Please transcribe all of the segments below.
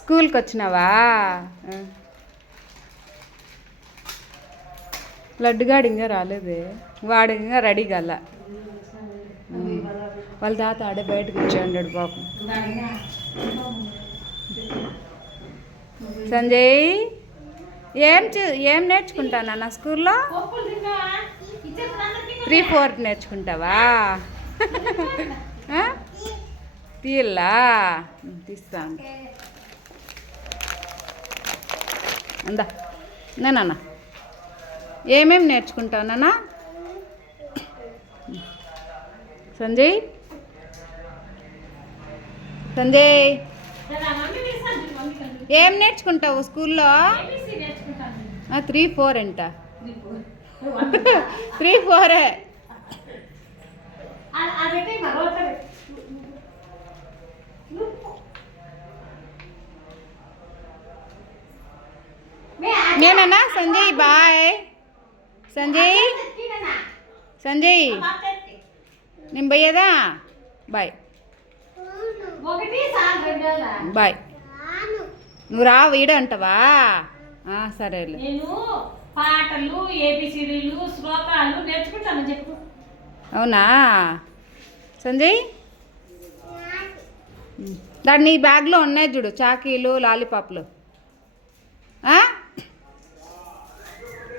స్కూల్కి వచ్చినావా? లడ్డుగాడు ఇంకా రాలేదే, వాడు ఇంకా రెడీ కాల. వాళ్ళ తాత ఆడే బయట కూర్చోండాడు పాపం. సంజయ్, ఏం నేర్చుకుంటానా నా స్కూల్లో? 3-4 నేర్చుకుంటావా? తీయల్లా తీస్తాను. అందా నాన్న, ఏమేమి నేర్చుకుంటావు నాన్న? సంజయ్, సంజయ్, ఏం నేర్చుకుంటావు స్కూల్లో? 3-4 అంట. 3-4 నేనన్నా. సంజయ్ బాయ్. సంజయ్, సంజయ్ నేను పోయేదా? Bye bye. నువ్వు రా వీడ అంటావా? సరేలే. నేను పాటలు, ఏబిసిడీలు, శ్లోకాలు నేర్చుకుంటాను చెప్పు. అవునా సంజయ్? దాన్ని నీ బ్యాగ్లో ఉన్నాయి చూడు, చాకీలు, లాలీపాప్లు.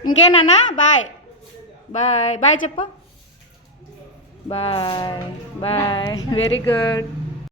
ఇంకేనా? బాయ్ బాయ్ బాయ్ చెప్పు. Bye bye. Very good.